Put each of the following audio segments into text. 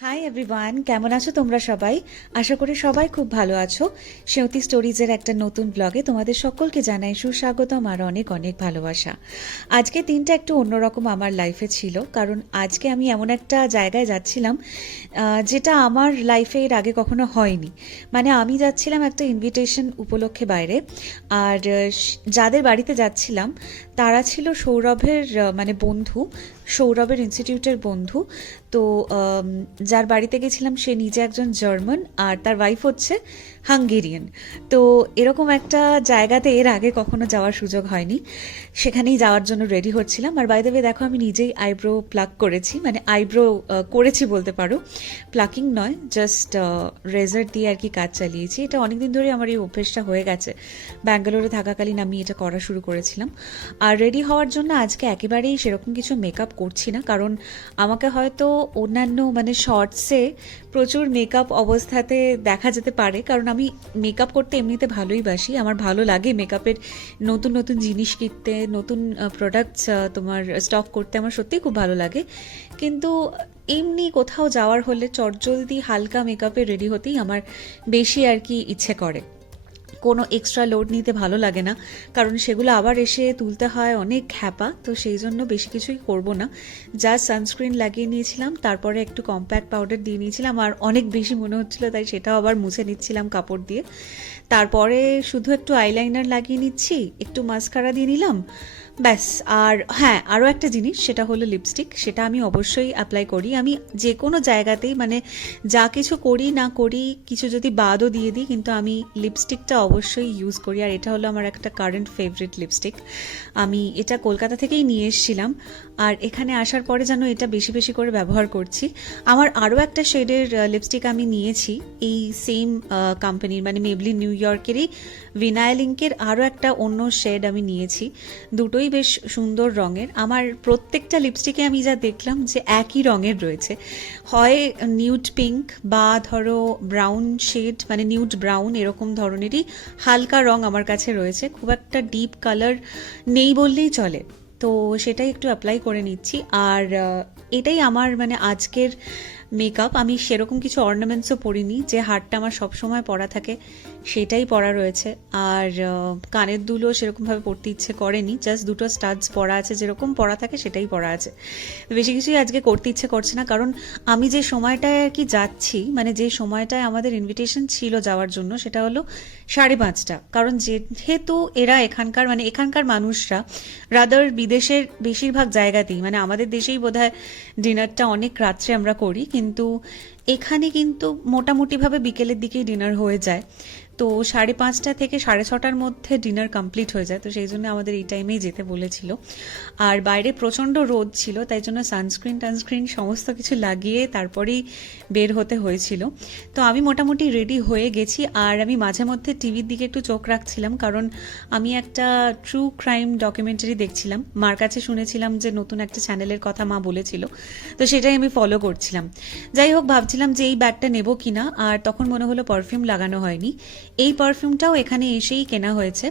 Hi everyone, কেমন আছো তোমরা সবাই? আশা করি সবাই খুব ভালো আছো। সেঁওতি স্টোরিজের একটা নতুন ব্লগে তোমাদের সকলকে জানাই সুস্বাগতম আর অনেক অনেক ভালোবাসা। আজকে দিনটা একটু অন্যরকম আমার লাইফে ছিল, কারণ আজকে আমি এমন একটা জায়গায় যাচ্ছিলাম যেটা আমার লাইফে এর আগে কখনো হয়নি। মানে আমি যাচ্ছিলাম একটা ইনভিটেশন উপলক্ষে বাইরে, আর যাদের বাড়িতে যাচ্ছিলাম তারা ছিল সৌরভের মানে বন্ধু, সৌরভের ইনস্টিটিউটের বন্ধু। তো যার বাড়িতে গেছিলাম সে নিজে একজন জার্মান আর তার ওয়াইফ হচ্ছে হাঙ্গেরিয়ান। তো এরকম একটা জায়গাতে এর আগে কখনো যাওয়ার সুযোগ হয়নি, সেখানেই যাওয়ার জন্য রেডি হচ্ছিলাম। আর বাই দ্য ওয়ে দেখো, আমি নিজেই আইব্রো প্লাক করেছি, মানে আইব্রো করেছি বলতে পারো, প্লাকিং নয়, জাস্ট রেজার দিয়ে আর কি কাজ চালিয়েছি। এটা অনেকদিন ধরে আমার এই অভ্যেসটা হয়ে গেছে, ব্যাঙ্গালোরে থাকাকালীন আমি এটা করা শুরু করেছিলাম। আর রেডি হওয়ার জন্য আজকে একেবারেই সেরকম কিছু মেকআপ করছি না, কারণ আমাকে হয়তো অন্যান্য মানে শর্টসে প্রচুর মেকআপ অবস্থাতে দেখা যেতে পারে, কারণ আমি মেকআপ করতে এমনিতে ভালোই বাসি, আমার ভালো লাগে মেকআপের নতুন নতুন জিনিস কিনতে, নতুন প্রোডাক্টস তোমার স্টক করতে আমার সত্যিই খুব ভালো লাগে। কিন্তু এমনি কোথাও যাওয়ার হলে চটজলদি হালকা মেকআপে রেডি হতেই আমার বেশি আর কি ইচ্ছে করে। কোনো এক্সট্রা লোড নিতে ভালো লাগে না, কারণ সেগুলো আবার এসে তুলতে হয় অনেক হ্যাপা। তো সেই জন্য বেশি কিছুই করব না, যা সানস্ক্রিন লাগিয়ে নিয়েছিলাম, তারপরে একটু কম্প্যাক্ট পাউডার দিয়ে নিয়েছিলাম, আর অনেক বেশি মনে হচ্ছিলো তাই সেটাও আবার মুছে নিচ্ছিলাম কাপড় দিয়ে। তারপরে শুধু একটু আইলাইনার লাগিয়ে নিচ্ছি, একটু মাস্কারা দিয়ে নিলাম, ব্যাস। আর হ্যাঁ, আরও একটা জিনিস, সেটা হলো লিপস্টিক। সেটা আমি অবশ্যই অ্যাপ্লাই করি, আমি যে কোনো জায়গাতেই মানে যা কিছু করি না করি, কিছু যদি বাদও দিয়ে দিই, কিন্তু আমি লিপস্টিকটা অবশ্যই ইউজ করি। আর এটা হলো আমার একটা কারেন্ট ফেভারিট লিপস্টিক, আমি এটা কলকাতা থেকেই নিয়ে এসেছিলাম, আর এখানে আসার পরে যেন এটা বেশি বেশি করে ব্যবহার করছি। আমার আরও একটা শেডের লিপস্টিক আমি নিয়েছি এই সেম কোম্পানির, মানে মেবলিন নিউ ইয়র্কেরই ভিনাইলিঙ্কের আরও একটা অন্য শেড আমি নিয়েছি। দুটোই বেশ সুন্দর রঙের। আমার প্রত্যেকটা লিপস্টিকে আমি যা দেখলাম যে একই রঙের রয়েছে, হয় নিউড পিঙ্ক বা ধরো ব্রাউন শেড, মানে নিউড ব্রাউন এরকম ধরনেরই হালকা রং আমার কাছে রয়েছে, খুব একটা ডিপ কালার নেই বললেই চলে। তো সেটাই একটু অ্যাপ্লাই করে নিচ্ছি। আর এটাই আমার মানে আজকের মেকআপ। আমি সেরকম কিছু অর্নামেন্টসও পরিনি, যে হারটা আমার সবসময় পরা থাকে সেটাই পরা রয়েছে। আর কানের দুলও সেরকমভাবে পরতে ইচ্ছে করেনি, জাস্ট দুটো স্টাডস পরা আছে, যেরকম পরা থাকে সেটাই পরা আছে। বেশি কিছুই আজকে করতে ইচ্ছে করছে না, কারণ আমি যে সময়টায় আর কি যাচ্ছি, মানে যে সময়টায় আমাদের ইনভিটেশন ছিল যাওয়ার জন্য, সেটা হলো 5:30। কারণ যেহেতু এরা এখানকার মানে এখানকার মানুষরা রাদার বিদেশের বেশিরভাগ জায়গাতেই, মানে আমাদের দেশেই বোধহয় ডিনারটা অনেক রাত্রে আমরা করি, কিন্তু এখানে কিন্তু মোটামুটিভাবে বিকেলের দিকেই ডিনার হয়ে যায়। তো 5:30 থেকে 6:30টার মধ্যে ডিনার কমপ্লিট হয়ে যায়, তো সেই জন্য আমাদের এই টাইমেই যেতে বলেছিল। আর বাইরে প্রচণ্ড রোদ ছিল, তাই জন্য সানস্ক্রিন সমস্ত কিছু লাগিয়ে তারপরেই বের হতে হয়েছিল। তো আমি মোটামুটি রেডি হয়ে গেছি, আর আমি মাঝে মধ্যে টিভির দিকে একটু চোখ রাখছিলাম, কারণ আমি একটা ট্রু ক্রাইম ডকুমেন্টারি দেখছিলাম। মার কাছে শুনেছিলাম যে নতুন একটা চ্যানেলের কথা মা বলেছিল, তো সেটাই আমি ফলো করছিলাম। যাই হোক, ভাবছিলাম যে এই ব্যাগটা নেবো কিনা, আর তখন মনে হলো পারফিউম লাগানো হয়নি। এই পারফিউমটাও এখানে এসেই কেনা হয়েছে,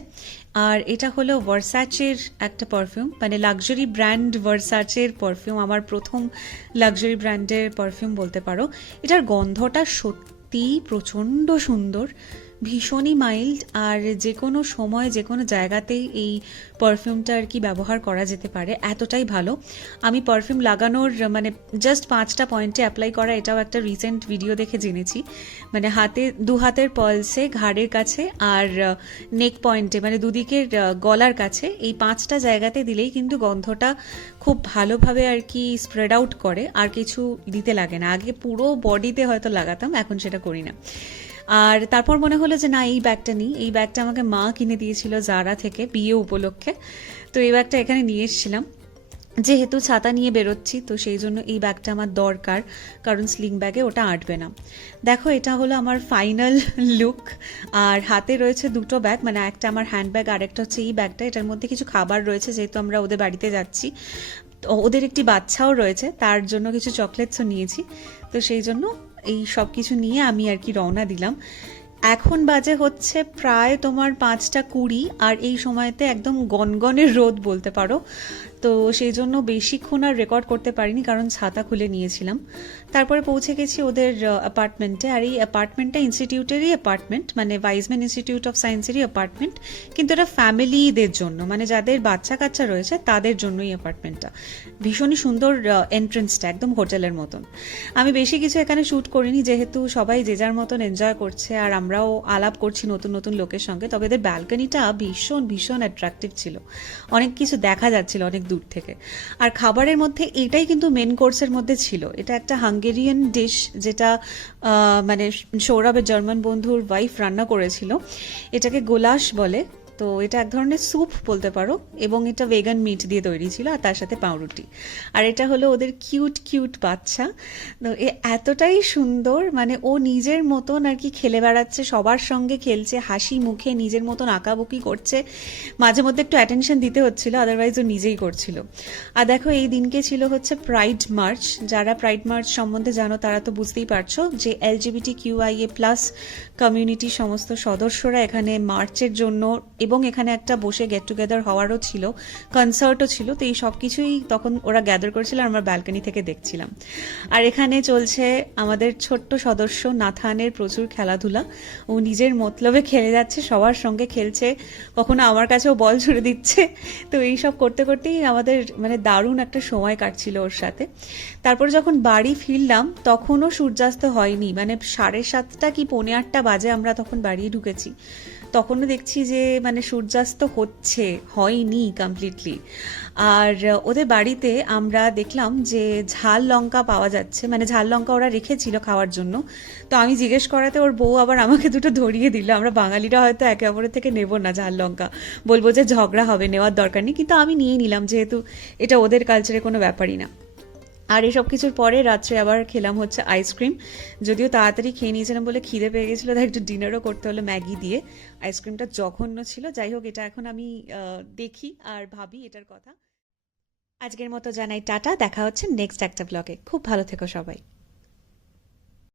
আর এটা হলো ভার্সাচের একটা পারফিউম, মানে লাক্সারি ব্র্যান্ড ভার্সাচের পারফিউম, আমার প্রথম লাক্সারি ব্র্যান্ডের পারফিউম বলতে পারো। এটার গন্ধটা সত্যিই প্রচণ্ড সুন্দর, ভীষণই মাইল্ড, আর যে কোনো সময় যে কোনো জায়গাতেই এই পারফিউমটা আর কি ব্যবহার করা যেতে পারে, এতটাই ভালো। আমি পারফিউম লাগানোর মানে জাস্ট 5টা পয়েন্টে অ্যাপ্লাই করা, এটাও একটা রিসেন্ট ভিডিও দেখে জেনেছি। মানে দু হাতের পালসে, ঘাড়ের কাছে, আর নেক পয়েন্টে, মানে দুদিকের গলার কাছে, এই 5টা জায়গাতে দিলেই কিন্তু গন্ধটা খুব ভালোভাবে আর কি স্প্রেড আউট করে, আর কিছু দিতে লাগে না। আগে পুরো বডিতে হয়তো লাগাতাম, এখন সেটা করি না। আর তারপর মনে হলো যে না, এই ব্যাগটা নিই। এই ব্যাগটা আমাকে মা কিনে দিয়েছিল জারা থেকে বিয়ে উপলক্ষে, তো এই ব্যাগটা এখানে নিয়ে এসেছিলাম। যেহেতু ছাতা নিয়ে বেরোচ্ছি, তো সেই জন্য এই ব্যাগটা আমার দরকার, কারণ স্লিং ব্যাগে ওটা আঁটবে না। দেখো, এটা হলো আমার ফাইনাল লুক। আর হাতে রয়েছে দুটো ব্যাগ, মানে একটা আমার হ্যান্ড ব্যাগ, আর একটা হচ্ছে এই ব্যাগটা। এটার মধ্যে কিছু খাবার রয়েছে, যেহেতু আমরা ওদের বাড়িতে যাচ্ছি, ওদের একটি বাচ্চাও রয়েছে, তার জন্য কিছু চকলেটসও নিয়েছি। তো সেই জন্য এই সব কিছু নিয়ে আমি আর কি রওনা দিলাম। এখন বাজে হচ্ছে প্রায় তোমার 5:20, আর এই সময়তে একদম গনগনের রোদ বলতে পারো। তো সেই জন্য বেশিক্ষণ আর রেকর্ড করতে পারিনি, কারণ ছাতা খুলে নিয়েছিলাম। তারপরে পৌঁছে গেছি ওদের অ্যাপার্টমেন্টে। আর এই অ্যাপার্টমেন্টটা ইনস্টিটিউটেরই অ্যাপার্টমেন্ট, মানে ভাইসম্যান ইনস্টিটিউট অফ সায়েন্সেরই অ্যাপার্টমেন্ট, কিন্তু এটা ফ্যামিলিদের জন্য, মানে যাদের বাচ্চা কাচ্চা রয়েছে তাদের জন্যই অ্যাপার্টমেন্টটা। ভীষণই সুন্দর এন্ট্রেন্সটা, একদম হোটেলের মতন। আমি বেশি কিছু এখানে শ্যুট করিনি, যেহেতু সবাই যে যার মতন এনজয় করছে আর আমরাও আলাপ করছি নতুন নতুন লোকের সঙ্গে। তবে এদের ব্যালকনিটা ভীষণ ভীষণ অ্যাট্রাকটিভ ছিল, অনেক কিছু দেখা যাচ্ছিল অনেক দূর থেকে। আর খাবারের মধ্যে এটাই কিন্তু মেন কোর্সের মধ্যে ছিল। এটা একটা হাঙ্গেরিয়ান ডিশ, যেটা মানে সৌরভের জার্মান বন্ধুর ওয়াইফ রান্না করেছিল। এটাকে গোলাশ বলে। তো এটা এক ধরনের স্যুপ বলতে পারো, এবং এটা ভেগান মিট দিয়ে তৈরি ছিল, আর তার সাথে পাউরুটি। আর এটা হলো ওদের কিউট কিউট বাচ্চা। তো এ এতটাই সুন্দর, মানে ও নিজের মতন আর কি খেলে বেড়াচ্ছে, সবার সঙ্গে খেলছে, হাসি মুখে নিজের মতন আঁকাবুকি করছে। মাঝে মধ্যে একটু অ্যাটেনশন দিতে হচ্ছিল, আদারওয়াইজ ও নিজেই করছিল। আর দেখো, এই দিনকে ছিল হচ্ছে প্রাইড মার্চ। যারা প্রাইড মার্চ সম্বন্ধে জানো তারা তো বুঝতেই পারছো যে LGBTQIA+ কমিউনিটি সমস্ত সদস্যরা এখানে মার্চের জন্য, এবং এখানে একটা বসে গেট টুগেদার হওয়ারও ছিল, কনসার্টও ছিল। তো এই সব কিছুই তখন ওরা গ্যাদার করেছিল, আর আমরা ব্যালকনি থেকে দেখছিলাম। আর এখানে চলছে আমাদের ছোট্ট সদস্য নাথানের প্রচুর খেলাধুলা। ও নিজের মতলবে খেলে যাচ্ছে, সবার সঙ্গে খেলছে, কখনো আমার কাছেও বল ছুড়ে দিচ্ছে। তো এই সব করতে করতেই আমাদের মানে দারুণ একটা সময় কাটছিল ওর সাথে। তারপর যখন বাড়ি ফিরলাম তখনও সূর্যাস্ত হয়নি, মানে 7:30 কি 7:45 বাজে আমরা তখন বাড়ি ঢুকেছি। তখনও দেখছি যে মানে সূর্যাস্ত হচ্ছে, হয়নি কমপ্লিটলি। আর ওদের বাড়িতে আমরা দেখলাম যে ঝাল লঙ্কা পাওয়া যাচ্ছে, মানে ঝাল লঙ্কা ওরা রেখেছিল খাওয়ার জন্য। তো আমি জিজ্ঞেস করাতে ওর বউ আবার আমাকে দুটো ধরিয়ে দিল। আমরা বাঙালিরা হয়তো একে অপরের থেকে নেব না ঝাল লঙ্কা, বলবো যে ঝগড়া হবে, নেওয়ার দরকার নেই, কিন্তু আমি নিয়ে নিলাম, যেহেতু এটা ওদের কালচারে কোনো ব্যাপারই না। আর এসব কিছুর পরে রাত্রে আবার খেলাম হচ্ছে আইসক্রিম। যদিও তাড়াতাড়ি খেয়ে নিয়েছিলাম বলে খিদে পেয়ে গেছিলো, তাই একটু ডিনারও করতে হলো ম্যাগি দিয়ে। আইসক্রিমটা জঘন্য ছিল। যাই হোক, এটা এখন আমি দেখি আর ভাবি এটার কথা। আজকের মতো জানাই টাটা, দেখা হচ্ছে নেক্সট একটা ব্লগে। খুব ভালো থেকো সবাই।